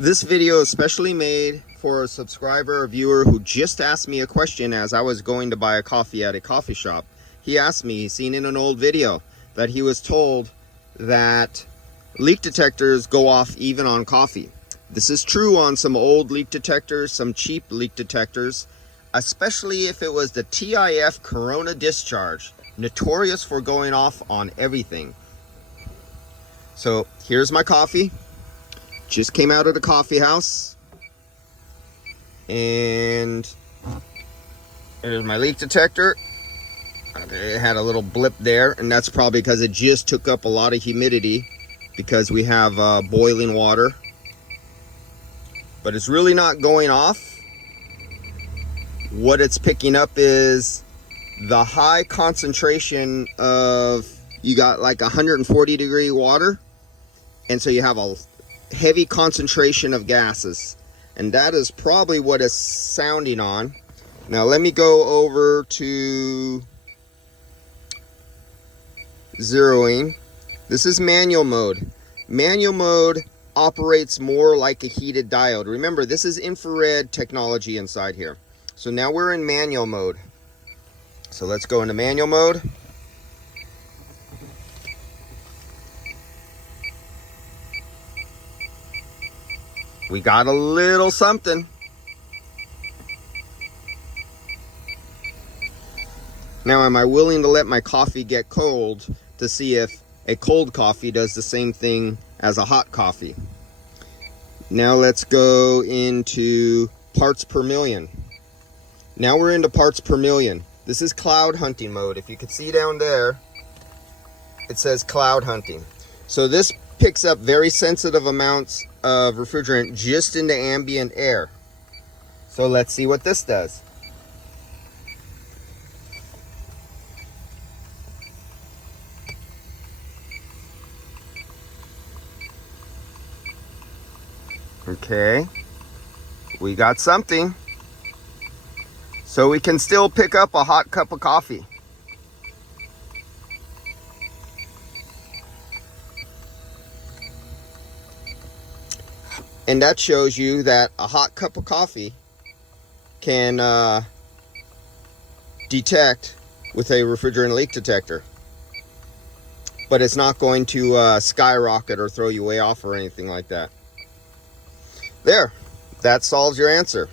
This video is specially made for a subscriber or viewer who just asked me a question as I was going to buy a coffee at a coffee shop. He asked me, seen in an old video, that he was told that leak detectors go off even on coffee. This is true on some old leak detectors, some cheap leak detectors, especially if it was the TIF Corona discharge, notorious for going off on everything. So here's my coffee. Just came out of the coffee house, and there's my leak detector. It had a little blip there, and that's probably because it just took up a lot of humidity because we have boiling water. But it's really not going off. What it's picking up is the high concentration of, you got like 140 degree water, and so you have a heavy concentration of gases, and that is probably what it's sounding on. Now let me go over to zeroing. This is manual mode. Manual mode operates more like a heated diode. Remember, this is infrared technology inside here. So now we're in manual mode. So let's go into manual mode. We got a little something. Now, am I willing to let my coffee get cold to see if a cold coffee does the same thing as a hot coffee? Now let's go into parts per million. Now we're into parts per million. This is cloud hunting mode. If you can see down there, it says cloud hunting. So this picks up very sensitive amounts of refrigerant just into ambient air. So let's see what this does. Okay, we got something. So we can still pick up a hot cup of coffee. And that shows you that a hot cup of coffee can detect with a refrigerant leak detector. But it's not going to skyrocket or throw you way off or anything like that. There, that solves your answer.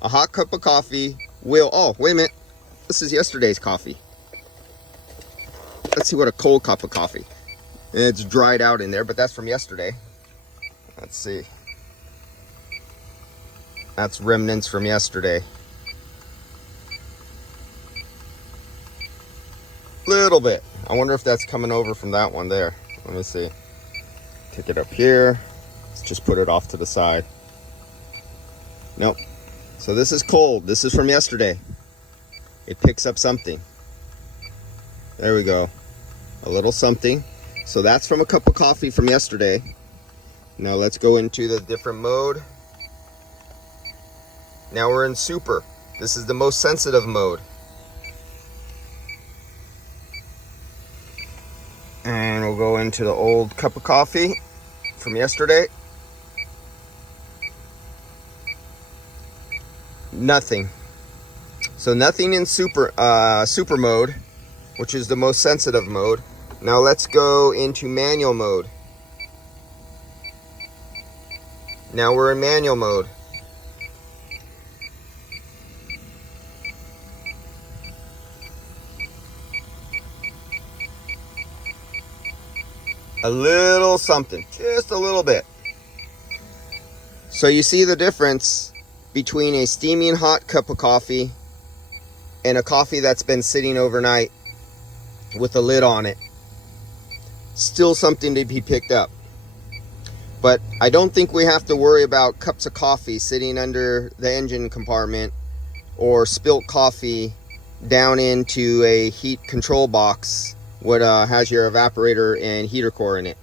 A hot cup of coffee will, oh, wait a minute. This is yesterday's coffee. Let's see what a cold cup of coffee. It's dried out in there, but that's from yesterday. Let's see. That's remnants from yesterday. Little bit. I wonder if that's coming over from that one there. Let me see. Take it up here. Let's just put it off to the side. Nope. So this is cold. This is from yesterday. It picks up something. There we go. A little something. So that's from a cup of coffee from yesterday. Now let's go into the different mode. Now we're in super. This is the most sensitive mode. And we'll go into the old cup of coffee from yesterday. Nothing. So nothing in super mode, which is the most sensitive mode. Now let's go into manual mode. Now we're in manual mode. A little something, just a little bit. So you see the difference between a steaming hot cup of coffee and a coffee that's been sitting overnight with a lid on it. Still something to be picked up. But I don't think we have to worry about cups of coffee sitting under the engine compartment or spilt coffee down into a heat control box what has your evaporator and heater core in it.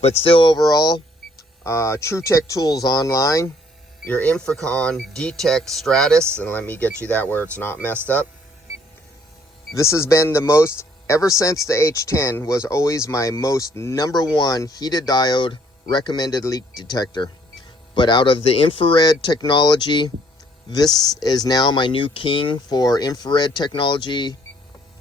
But still, overall, True Tech Tools online, your Infracon D-Tech Stratus, and let me get you that where it's not messed up. This has been the most, ever since the H10 was always my most #1 heated diode recommended leak detector. But out of the infrared technology, this is now my new king for infrared technology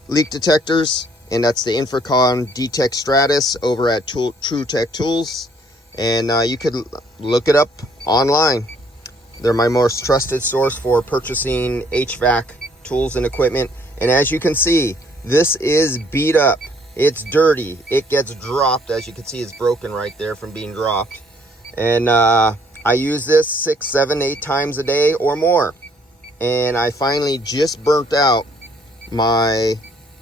leak detectors, and that's the Infracon Detect Stratus over at TrueTech Tools. And you could look it up online. They're my most trusted source for purchasing HVAC tools and equipment. And as you can see, this is beat up. It's dirty. It gets dropped. As you can see, it's broken right there from being dropped. And I use this 6, 7, 8 times a day or more. And I finally just burnt out my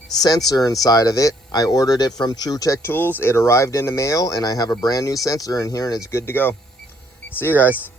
sensor inside of it. I ordered it from TrueTech Tools. It arrived in the mail, and I have a brand new sensor in here, and it's good to go. See you guys.